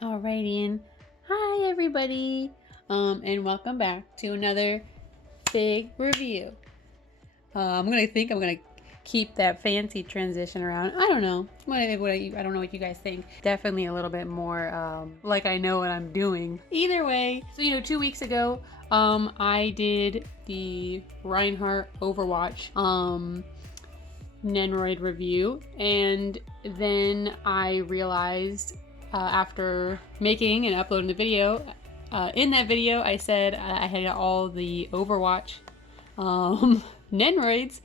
Alrighty, and hi everybody, and welcome back to another big review. I'm gonna keep that fancy transition around. I don't know. I don't know what you guys think. Definitely a little bit more like I know what I'm doing. Either way, so 2 weeks ago, I did the Reinhardt Overwatch Nendoroid review, and then I realized after making and uploading the video, in that video I said I had all the Overwatch Nendoroids,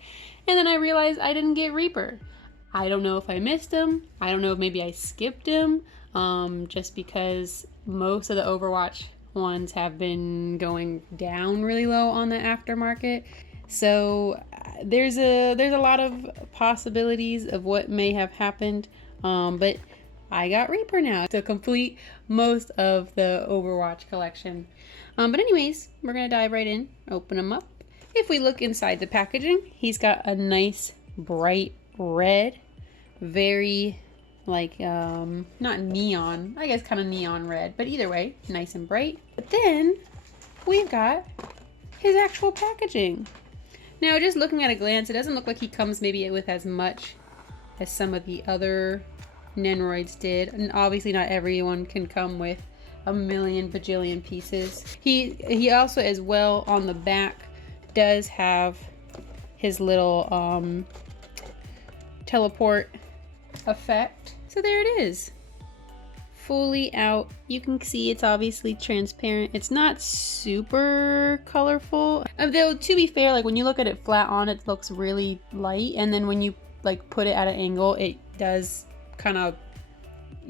and then I realized I didn't get Reaper. I don't know if I missed him. I don't know if maybe I skipped him, just because most of the Overwatch ones have been going down really low on the aftermarket. So there's a lot of possibilities of what may have happened, but I got Reaper now to complete most of the Overwatch collection. But anyways, we're gonna dive right in, open him up. If we look inside the packaging, he's got a nice bright red, very like not neon, I guess kind of neon red, but either way, nice and bright. But then we've got his actual packaging. Now, just looking at a glance, it doesn't look like he comes maybe with as much as some of the other Nendoroids did, and obviously not everyone can come with a million bajillion pieces. He also, as well, on the back does have his little teleport effect. So there it is, fully out. You can see it's obviously transparent. It's not super colorful, though to be fair, like when you look at it flat on, it looks really light, and then when you like put it at an angle, it does kind of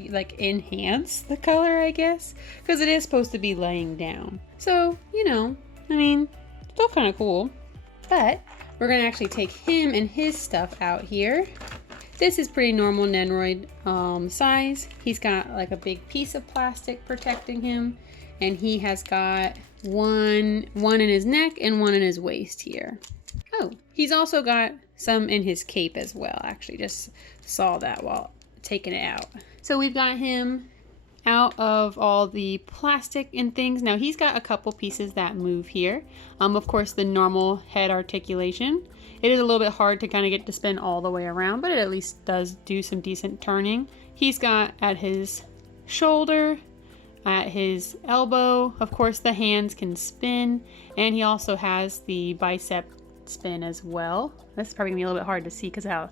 like enhance the color, I guess, because it is supposed to be laying down. So I mean, still kind of cool. But we're gonna actually take him and his stuff out here. This is pretty normal Nendoroid size. He's got like a big piece of plastic protecting him, and he has got one in his neck and one in his waist here. Oh, he's also got some in his cape as well. Actually, just saw that while taking it out. So we've got him out of all the plastic and things. Now he's got a couple pieces that move here. Of course, the normal head articulation. It is a little bit hard to kind of get to spin all the way around, but it at least does do some decent turning. He's got at his shoulder, at his elbow, of course the hands can spin, and he also has the bicep spin as well. This is probably gonna be a little bit hard to see because how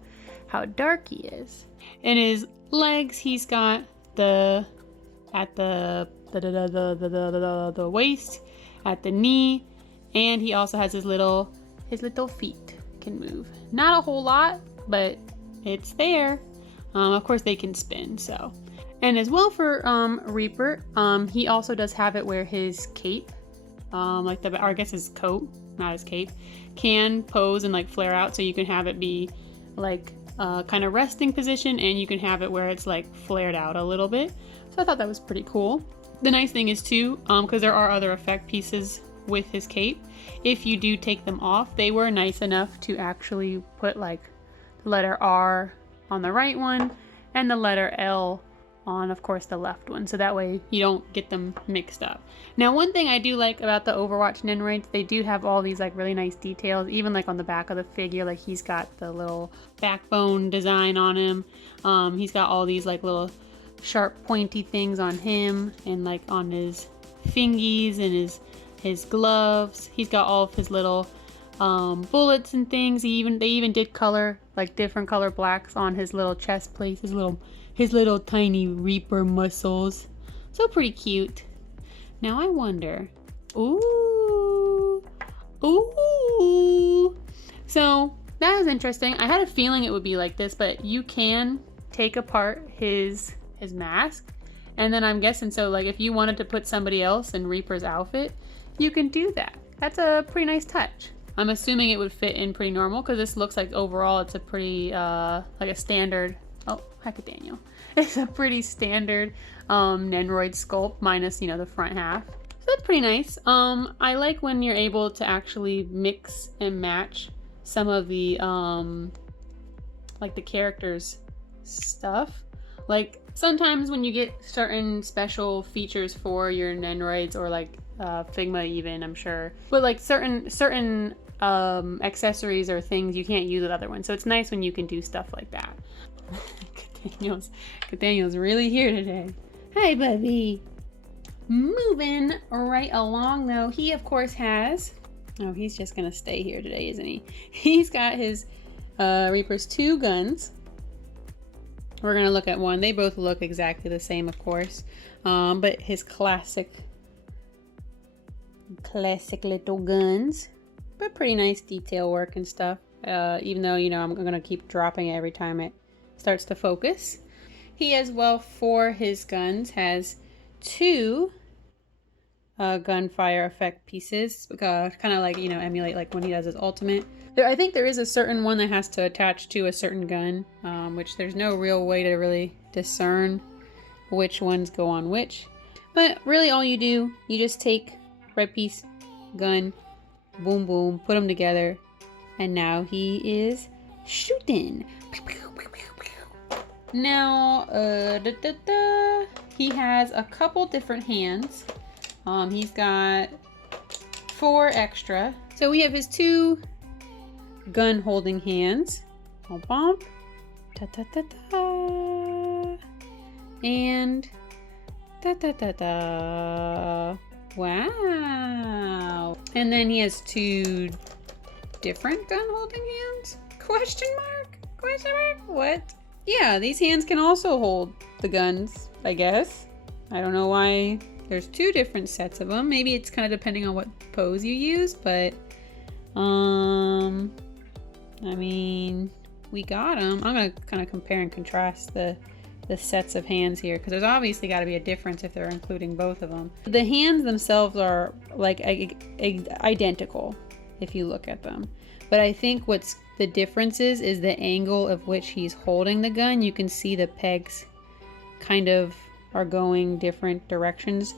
dark he is. In his legs, he's got the waist, at the knee, and he also has his little feet can move. Not a whole lot, but it's there. Of course they can spin, so. And as well for Reaper, he also does have it where his cape, or I guess his coat, not his cape, can pose and like flare out, so you can have it be like kind of resting position, and you can have it where it's like flared out a little bit. So I thought that was pretty cool. The nice thing is too, because there are other effect pieces with his cape, if you do take them off, they were nice enough to actually put like the letter R on the right one and the letter L on, of course, the left one, so that way you don't get them mixed up. Now, one thing I do like about the Overwatch Nendoroids, they do have all these like really nice details, even like on the back of the figure. Like he's got the little backbone design on him. He's got all these like little sharp pointy things on him, and like on his fingies and his gloves. He's got all of his little bullets and things. They even did color like different color blacks on his little chest plate, his little tiny Reaper muscles. So pretty cute. Now I wonder, ooh. So that was interesting. I had a feeling it would be like this, but you can take apart his mask, and then I'm guessing, so like if you wanted to put somebody else in Reaper's outfit, you can do that. That's a pretty nice touch. I'm assuming it would fit in pretty normal, because this looks like overall it's a pretty like a standard, oh heck it, Daniel, it's a pretty standard Nendoroid sculpt minus the front half. So that's pretty nice. I like when you're able to actually mix and match some of the like the characters stuff. Like Sometimes when you get certain special features for your Nendoroids, or like Figma even, I'm sure, but like certain accessories or things you can't use with other ones. So it's nice when you can do stuff like that. Daniel's really here today. Hi, Bubby. Moving right along though, he of course has, oh, he's just gonna stay here today, isn't he? He's got his Reaper's 2 guns. We're gonna look at one. They both look exactly the same, of course, but his classic little guns, but pretty nice detail work and stuff. Even though, you know, I'm gonna keep dropping it every time it starts to focus. He as well, for his guns, has 2 gunfire effect pieces, kind of like, you know, emulate like when he does his ultimate. I think there is a certain one that has to attach to a certain gun, which there's no real way to really discern which ones go on which. But really all you do, you just take red piece, gun, boom boom, put them together, and now he is shooting. Now, he has a couple different hands. He's got 4 extra. So we have his 2 gun holding hands. Bump bump. Ta ta ta ta. And ta ta ta ta. Wow. And then he has 2 different gun holding hands? Question mark? Question mark? What? Yeah, these hands can also hold the guns, I guess. I don't know why there's 2 different sets of them. Maybe it's kind of depending on what pose you use, but I mean, we got them. I'm gonna kind of compare and contrast the sets of hands here, because there's obviously got to be a difference if they're including both of them. The hands themselves are like identical if you look at them, but I think what's the difference is the angle of which he's holding the gun. You can see the pegs kind of are going different directions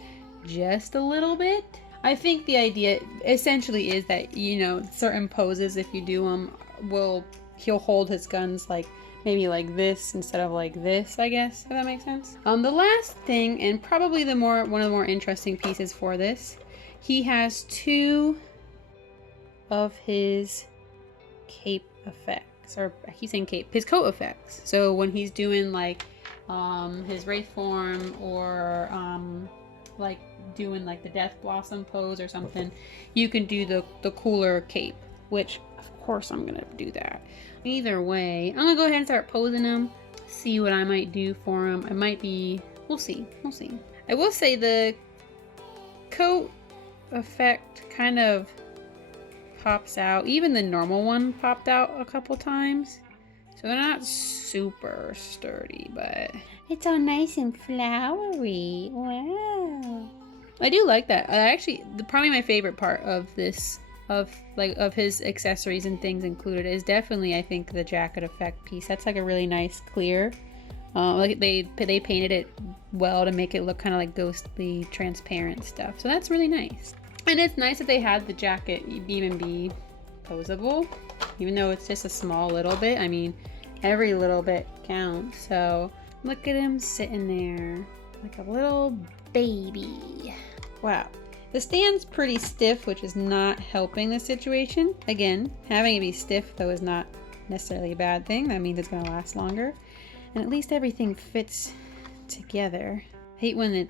just a little bit. I think the idea essentially is that, you know, certain poses, if you do them, he'll hold his guns like maybe like this instead of like this, I guess, if that makes sense. The last thing, and probably one of the more interesting pieces for this, he has 2 of his cape effects, or I keep saying cape, his coat effects. So when he's doing like his wraith form, or like doing like the death blossom pose or something, you can do the cooler cape, which of course I'm gonna do that. Either way, I'm gonna go ahead and start posing him, see what I might do for him. I might be, we'll see. I will say the coat effect kind of pops out. Even the normal one popped out a couple times, so they're not super sturdy, but it's all nice and flowery. Wow, I do like that. Probably my favorite part of this, of his accessories and things included, is definitely, I think, the jacket effect piece. That's like a really nice clear. Like they painted it well to make it look kind of like ghostly transparent stuff. So that's really nice. And it's nice that they had the jacket even be posable, even though it's just a small little bit. I mean, every little bit counts. So look at him sitting there like a little baby. Wow. The stand's pretty stiff, which is not helping the situation. Again, having it be stiff though is not necessarily a bad thing. That means it's going to last longer. And at least everything fits together. I hate when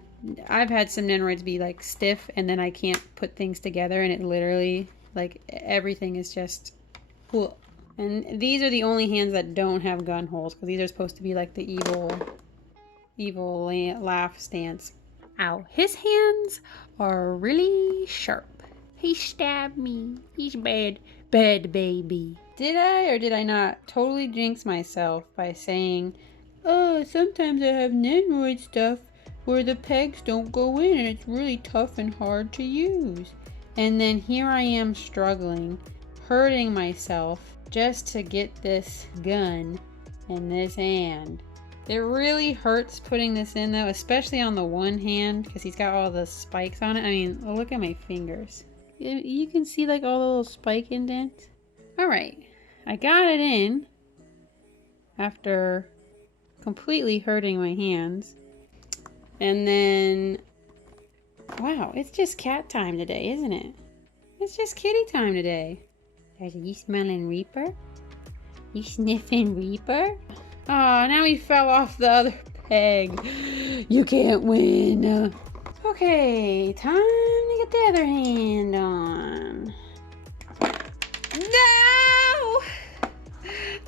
I've had some Nendoroids be like stiff and then I can't put things together, and it literally, like, everything is just cool. And these are the only hands that don't have gun holes, because these are supposed to be like the evil laugh stance. Ow. His hands are really sharp. He stabbed me. He's bad baby. Did I or did I not totally jinx myself by saying, oh, sometimes I have Nendoroid stuff where the pegs don't go in and it's really tough and hard to use. And then here I am struggling, hurting myself just to get this gun in this hand. It really hurts putting this in though, especially on the one hand, because he's got all the spikes on it. I mean, look at my fingers. You can see like all the little spike indents. All right, I got it in after completely hurting my hands. And then, wow, it's just cat time today, isn't it? It's just kitty time today. Are you smelling Reaper? You sniffing Reaper? Oh, now he fell off the other peg. You can't win. Okay, time to get the other hand on. No!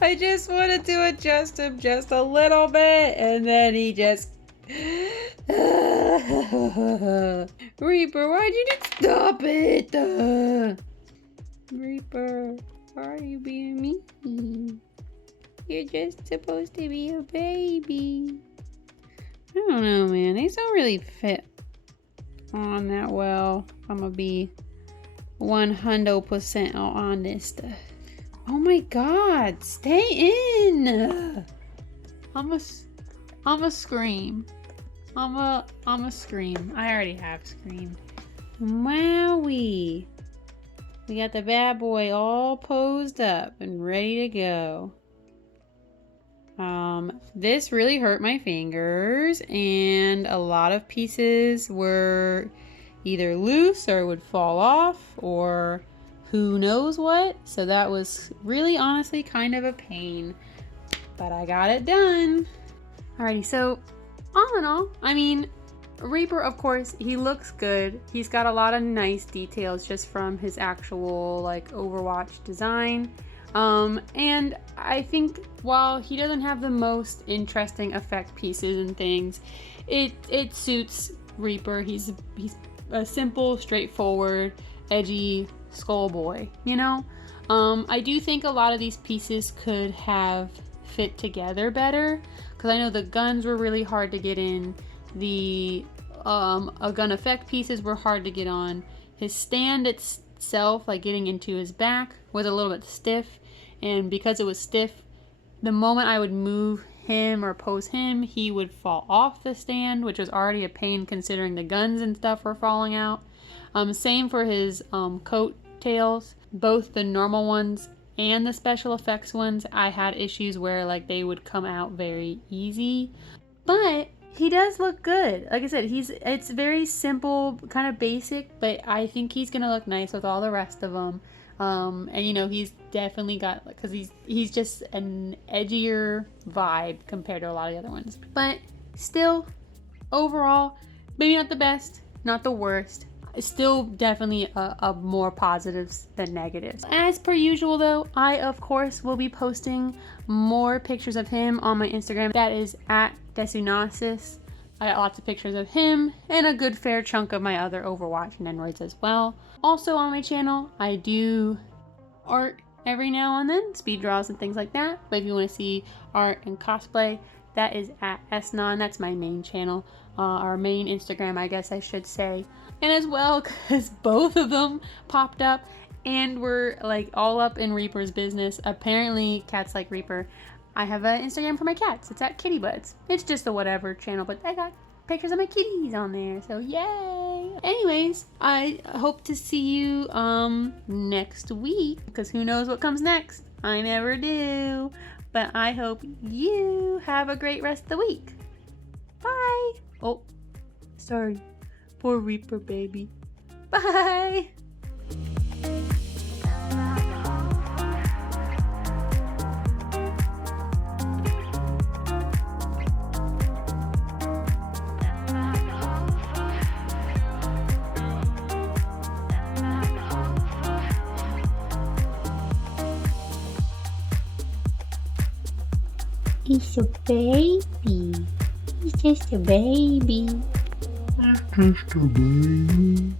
I just wanted to adjust him just a little bit, and then he just... Reaper, why'd you just stop it? Reaper, why are you being mean? You're just supposed to be a baby. I don't know, man. These don't really fit on that well. I'm gonna be 100% honest. Oh my god, stay in! I'm a scream. I'm a scream. I already have screamed. Wowie. We got the bad boy all posed up and ready to go. This really hurt my fingers, and a lot of pieces were either loose or would fall off, or who knows what. So that was really honestly kind of a pain, but I got it done. Alrighty, so all in all, I mean, Reaper, of course, he looks good. He's got a lot of nice details just from his actual like Overwatch design. And I think while he doesn't have the most interesting effect pieces and things, it suits Reaper. He's a simple, straightforward, edgy skull boy, you know? I do think a lot of these pieces could have fit together better, because I know the guns were really hard to get in. The gun effect pieces were hard to get on. His stand itself, like getting into his back, was a little bit stiff, and because it was stiff, the moment I would move him or pose him, he would fall off the stand, which was already a pain considering the guns and stuff were falling out. Same for his coat tails. Both the normal ones and the special effects ones, I had issues where like they would come out very easy. But he does look good. Like I said, it's very simple, kind of basic, but I think he's gonna look nice with all the rest of them. And you know, he's definitely got, because he's just an edgier vibe compared to a lot of the other ones. But still, overall, maybe not the best, not the worst. Still definitely a more positives than negatives. As per usual though, I of course will be posting more pictures of him on my Instagram. That is at Desunasis. I got lots of pictures of him and a good fair chunk of my other Overwatch nendoroids as well. Also on my channel, I do art every now and then, speed draws and things like that. But if you want to see art and cosplay, that is at Snon. That's my main channel, our main Instagram, I guess I should say. And as well, because both of them popped up and were like all up in Reaper's business. Apparently, cats like Reaper. I have an Instagram for my cats. It's at KITTIES. It's just a whatever channel, but I got pictures of my kitties on there, so yay! Anyways, I hope to see you next week, because who knows what comes next? I never do. But I hope you have a great rest of the week. Bye! Oh, sorry. Poor Reaper baby. Bye! He's a baby. He's just a baby. Just a baby.